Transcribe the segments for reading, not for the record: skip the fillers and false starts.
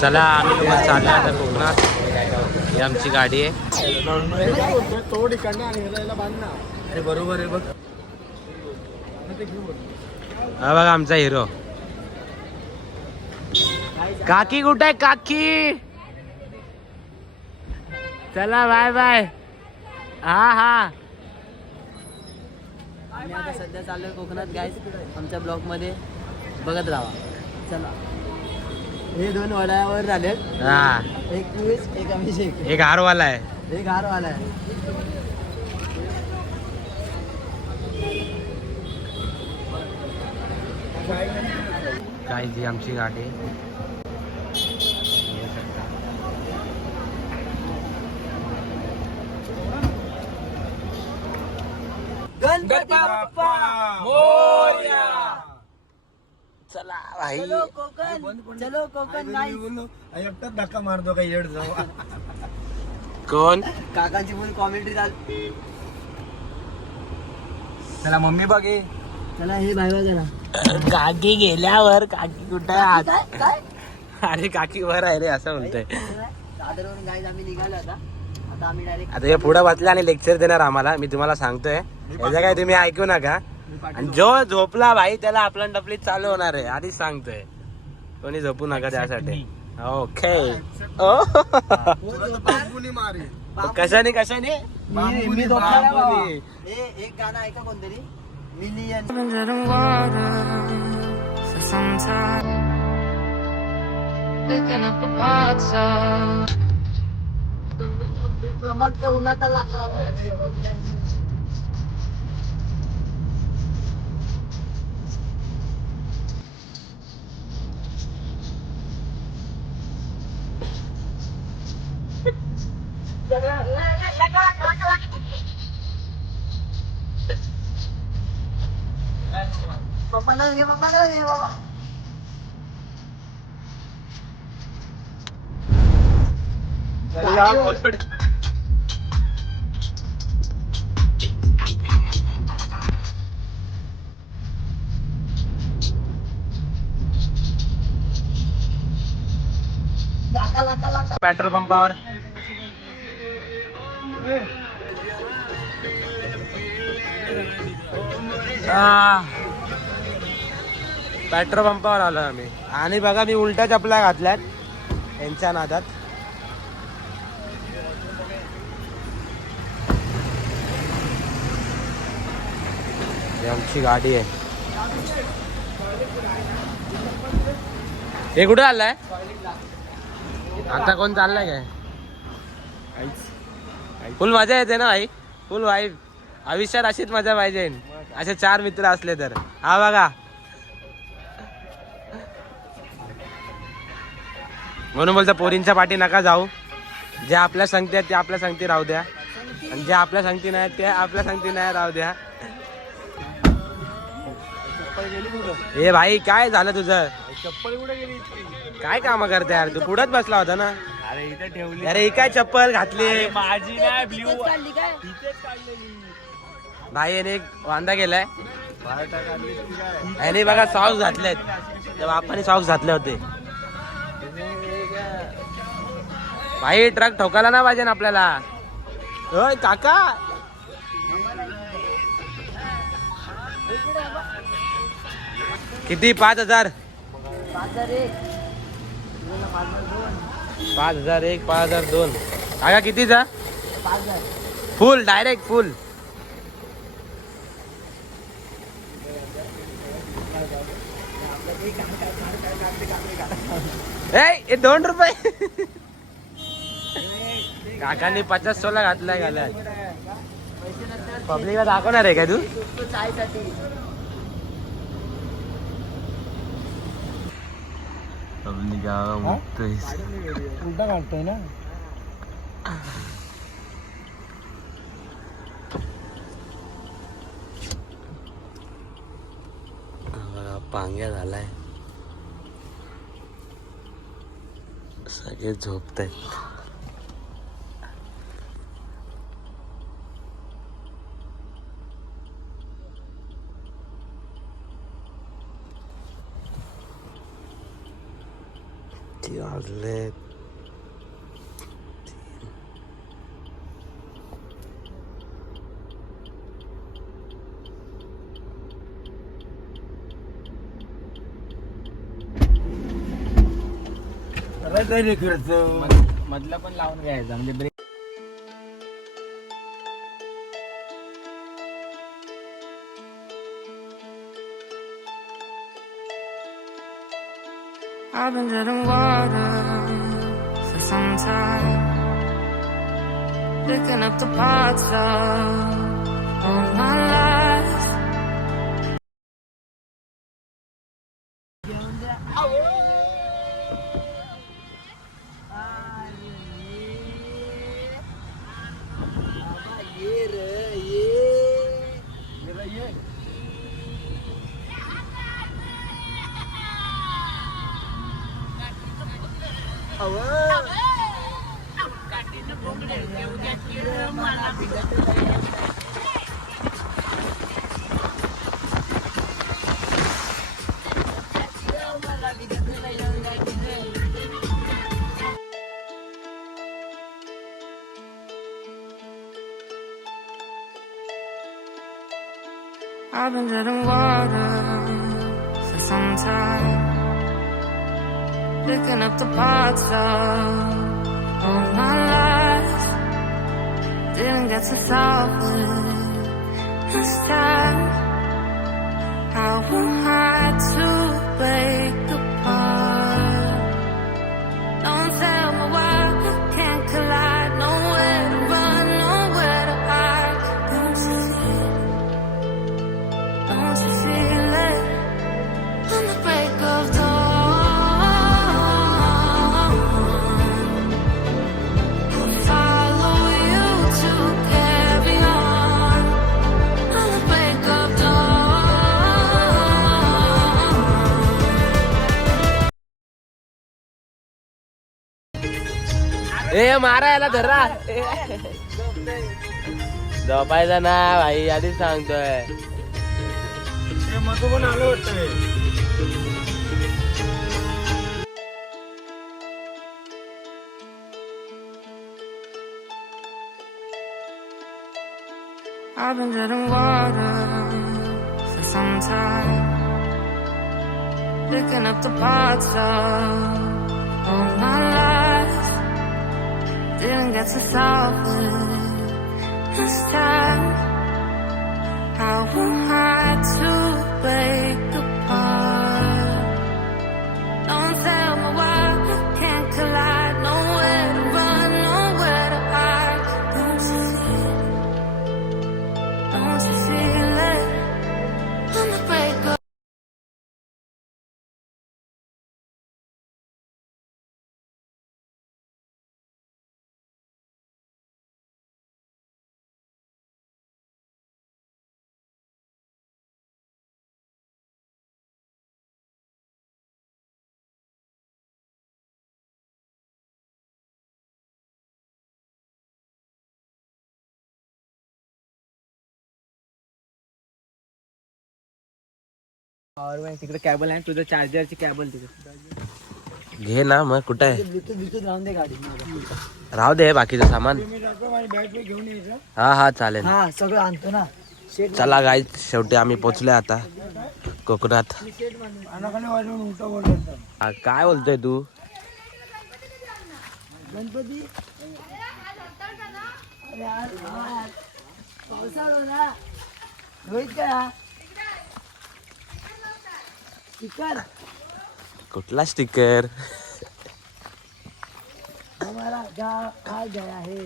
चला आम्ही लोक चाललो आता कोकणात. ही आमची गाडी आहे. अरे बरोबर आहे बघ. हा बघा आमचा हिरो. काकी कुठे आहे काकी? चला बाय बाय. हा हा आम्ही आता सध्या चाललोय कोकणात गाईस. आमच्या ब्लॉग मध्ये बघत राहा. चला. हे 2 वड्यावर झालेत. हा. एक पियुष, एक अभिषेक, एक हारवाला आहे. एक हारवाला आहे. काय जी आमची गाडी. गणपती बाप्पा मोरया. चला भाई. चलो कोकण, चलो कोकण गाईस. एकटाच धक्का मारतो काही येड जाऊ. कोण? काकांची फुल कॉमेंट्री चालू. चला मम्मी बघे. चला हे बाय बाय करा. काकी गेल्यावर काकी कुठे आहे? काय काय अरे काकी वर आहे रे असं म्हणतोय. साधारण गाईस आम्ही निघालो आता. आता आम्ही डायरेक्ट आता हे पुढे बसला आणि लेक्चर देणार आम्हाला. मी तुम्हाला सांगतोय याचं काय तुम्ही ऐकू नका. आणि जो झोपला भाई त्याला आपला डफलीत चालू होणार आहे आधीच सांगतोय. कोणी झोपू नका त्यासाठी. ओके. कशाने कशाने मी झोपणार आहे बाबा. एक गाणं ऐका कोणतरी. मिलियन पेट्रोल पंपावर. पेट्रोल पंपावर आलो आम्ही. आणि बघा मी उलट्या चपला घातल्यात यांच्या नादात. ही आमची गाडी आहे. हे कुठे आलाय? आता कोण चाललाय काय? फुल मजा येते ना भाई. फुल वाईब. आयुष्यात अशीच मजा पाहिजे. असे 4 मित्र असले तर. हा बघा म्हणून बोलतो पोरींच्या पाठी नका जाऊ. जे आपल्या संगती आहेत ते आपल्या संगती राहू द्या. आणि जे आपल्या संगती नाही ते आपल्या संगती नाही राहू द्या. हे भाई काय झालं तुझं? चप्पल कुठे गेली? काय काम करते यार तू? पुढंच बसला होता ना. अरे इथे ठेवली. अरे ही काय चप्पल घातली? माझी नाही ब्ल्यू काढली काय? इथेच काढलेली. भाई याने एक वांदा केलाय. याने बघा सॉक्स घातलेत. तेव्हा आपण सॉक्स घातले होते. भाई ट्रक ठोकायला ना पाहिजे ना आपल्याला. होय काका. किती? 5,000. 5,001 5,002. काका कितीचा? फुल डायरेक्ट फुल. ए 2 रुपये. काकांनी 50-16 घातलाय घालाय. पब्लिकला दाखवणार आहे काय तू? पब्लिक उलटा काढतोय ना. पांग्या झालाय. सगळे झोपतायत. किती वाजले? झाले. मधला पण लावून घ्यायचा म्हणजे break. I've been treading water for some time, picking up the parts of all my life. I've been treading water for some time, picking up the parts of all my life. Didn't get to solve it this time. How am I to break apart? Don't tell me why we can't collide. Nowhere to run, nowhere to hide. Don't you feel it? On the break of dawn, I'll follow you to carry on. On the break of dawn. ए मारा याला धरा. झोपायचा ना भाई, आधीच सांगतोय. मधू पण आलो वाटतंय. I've been treading water for some time, picking up the parts of all my life. Didn't get to solve it this time. How am I to break apart? Don't tell me why we can't collide. Nowhere to run, nowhere to hide. Don't you feel it? On the break of तिकडे cable आहे तुझं, चार्जरची cable तिकडे. घे ना मग. कुठं आहे? Bluetooth Bluetooth राहून दे गाडी. राहू दे बाकीचं सामान. बॅग घेऊन यायचं. हा हा चालेल. हा सगळं आणतो ना. चला गाईज, शेवटी आम्ही पोचलोय आता कोकणात. अनाखाली वाजवून उलटा बोलतो. हा, काय बोलतोय तू? गणपती अरे यार पावसाळा ना रोहित काय स्टिकर कुठला स्टिकर? हमारा गाव आ गया है.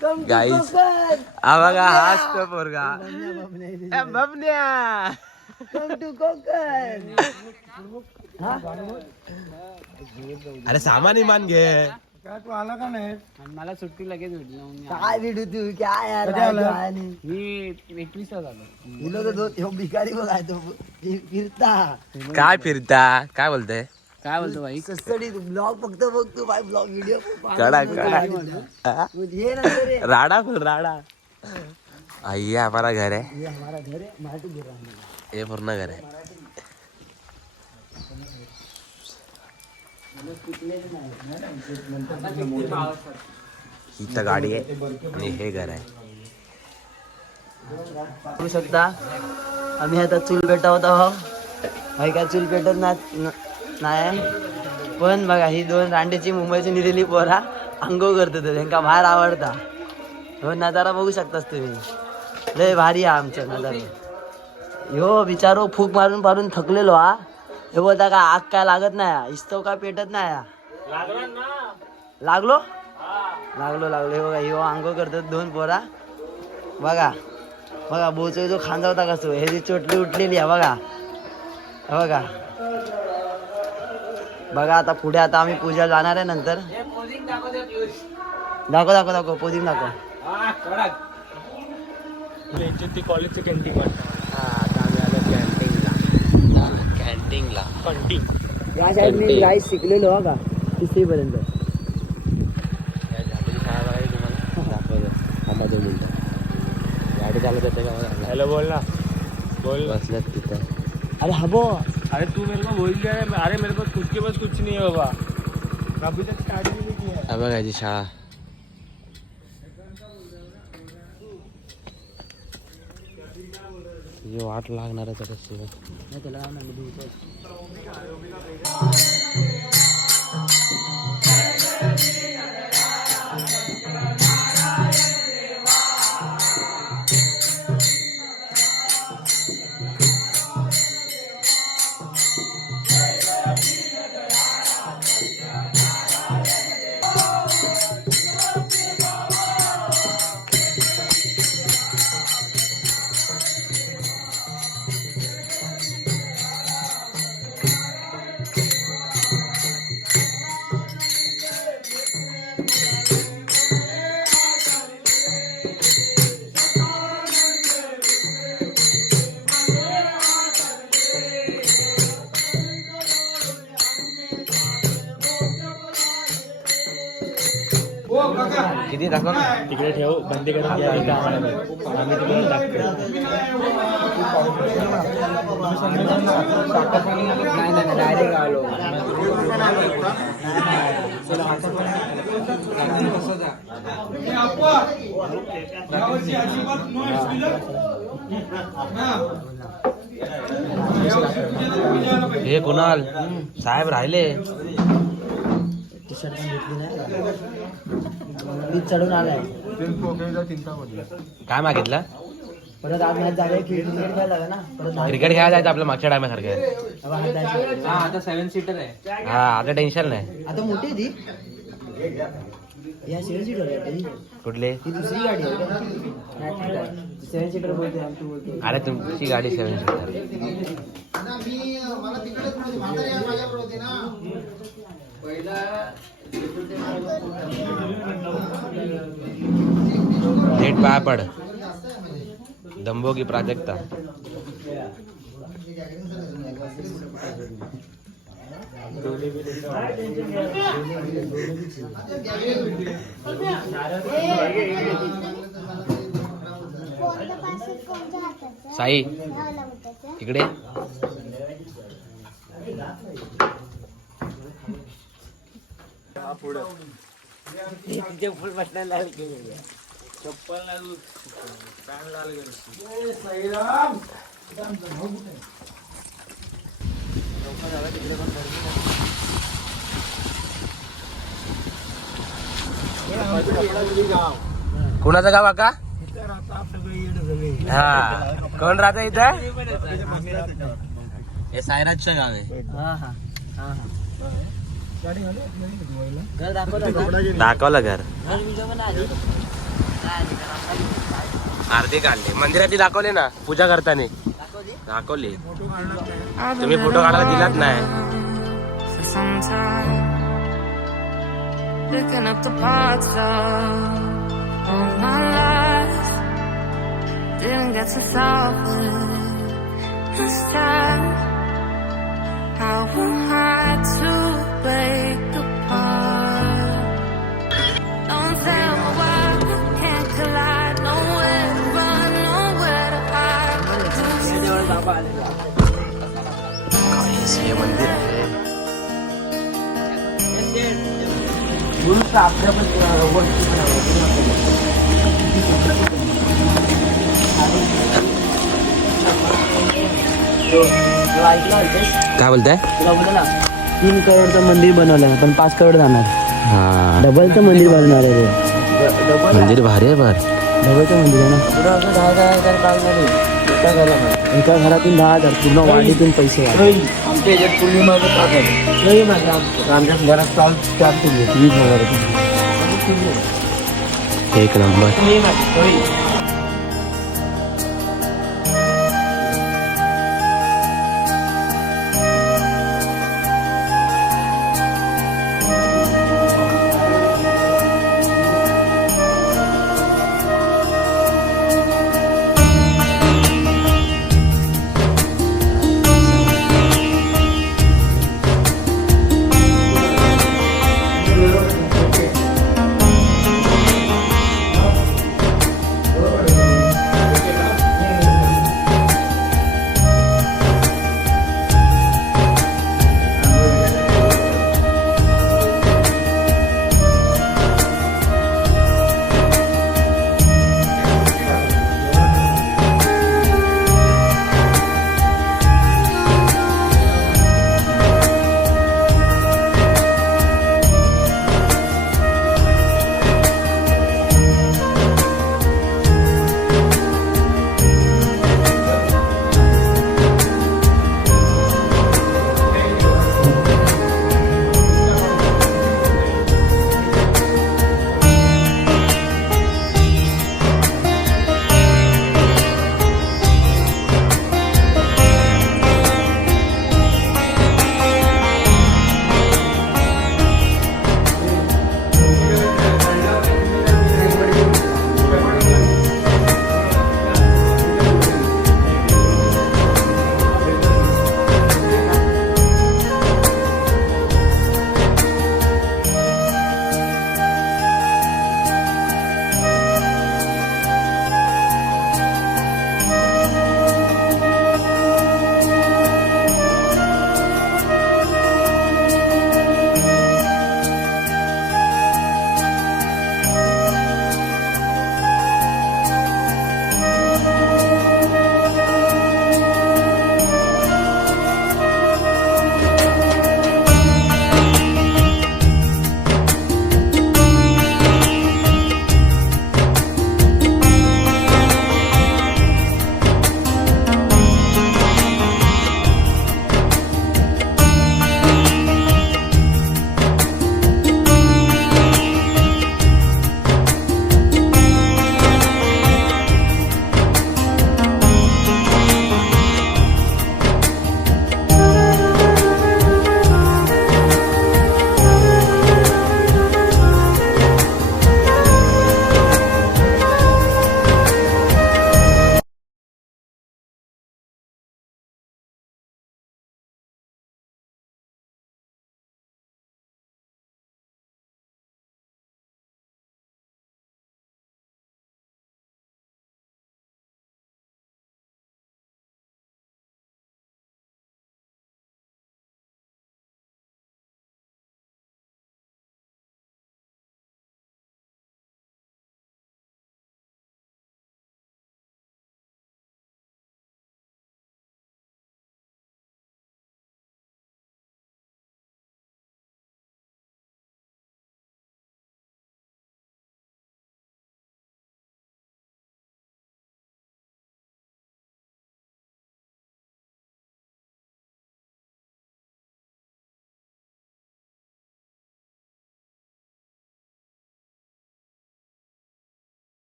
Come to Guys. कोकण. हा बघा, हाच तो पोरगा. बबन्या. ए, बबन्या. Come to Konkan. हा? अरे सामान इमान घे. काय तू आला का नाही? मला सुट्टी लगेच भेटली. काय भेटू तू काय यार कधी आला? आणि मी 21 झालो. दिलो तो दो ह्यो भिकारी बघ आहे तो फिरता काय फिरता? काय बोलतोय? काय बोलतो भाई? सस्टडी ब्लॉग फक्त बघ तू भाई ब्लॉग व्हिडिओ कडा कडा. ये ना रे राडा बोल राडा. आइए हमारा घर है. ये हमारा घर है मराठी घर है. ये पूर्ण घर है. इथं गाडी आहे आणि हे घर आहे. बघू शकता आम्ही आता चूल पेटवत आहोत. काय चूल पेटत नाही पण बघा ही दोन रांडेची मुंबईची निलेली पोरा अंघोळ करतात त्यांना बाहेर आवडता. हो नजारा बघू शकतास तुम्ही. लय भारी आहे आमचं नजारा. हो बिचारो फूक मारून मारून थकलेलो हा. हे बोलता का आग काय लागत नाही इस्तव काय पेटत नाही. लागलो लागलो लागलो. हे बघा ह्यो अंघोळ करतात दोन पोरा. बघा बघा बोचो जो खांदा होता कसो हे जी चोटली उठलेली आहे बघा. बघा बघा आता पुढे आता आम्ही पूजा जाणार आहे नंतर. दाखव दाखव दाखव पोजिंग दाखव. कॉलेजचं कॅन्टीन कॅन्टीनला या साईडने राईस शिकलेलो हा का 3री पर्यंत. गाडी चालत होते का? हॅलो बोल ना बोल. बसल्यात तिथं. अरे हबो अरे तू मेरे को बोल दिया है. अरे मेरे पास खुद के पास कुछ नहीं है बाबा. अभी तक स्टार्ट भी नहीं किया. हा बघा याची शाळा. ही वाट लागणार आहे तशी. त्याला किती दाखव ना. तिकडे ठेव बंदी करून घ्या. इथं आम्हाला नाही. आम्ही तुम्हाला दाखवतो. नाही डायरेक्ट आलो. हे कुणाल साहेब राहिले. टी शर्ट पण घेतली नाही. मी चढून आलाय. काय मागितलं? परत आज मॅच झाले क्रिकेट खेळायला ना परत क्रिकेट खेळायला जायचं आपल्या मागच्या टायमासारखं. आता 7 सीटर आहे. हा आता टेन्शन नाही. आता मोठी आहे ती. या 7 सीटर आहे कुठले? ही दुसरी गाडी आहे. 7 सीटर बोलते आमची बोलते. अरे तुमची गाडी 7 सीटर. नीट पाय पड. दंबोगी प्राजक्ता. साई इकडे. तिथे फुल बसण्याला चप्पल नाही पॅन लाल कुणाचं गाव काका? हा कोण राहतं इथं? हे सायराजचं गाव आहे. घर दाखवलं दाखवलं घर. व्हिडिओ पण आली. आरती काढली मंदिराची दाखवली ना पूजा करताना. दाखवली. तुम्ही फोटो काढायला दिलात नाही. For some time, picking up the parts of all my life. Didn't get to solve it this time. How am I to break apart? Don't tell me why we can't collide. Nowhere to run, nowhere to hide. हे मंदिर आहे. काय बोलताय? तुला बोललो ना 3 करोडचं मंदिर बनवलं पण 5 करोड जाणार. हा डबलचं मंदिर बनणार आहे ते. मंदिर भारी आहे बर. डबलचं मंदिर आहे ना. पुढं असं 10,000 काय नाही एका घरातून 10,000 पूर्ण वाडीतून पैसे वाढले. आमच्या याच्यात पूर्णिमाचं टाकायचं आमच्या घरात चालतो 20,000 एक नंबर.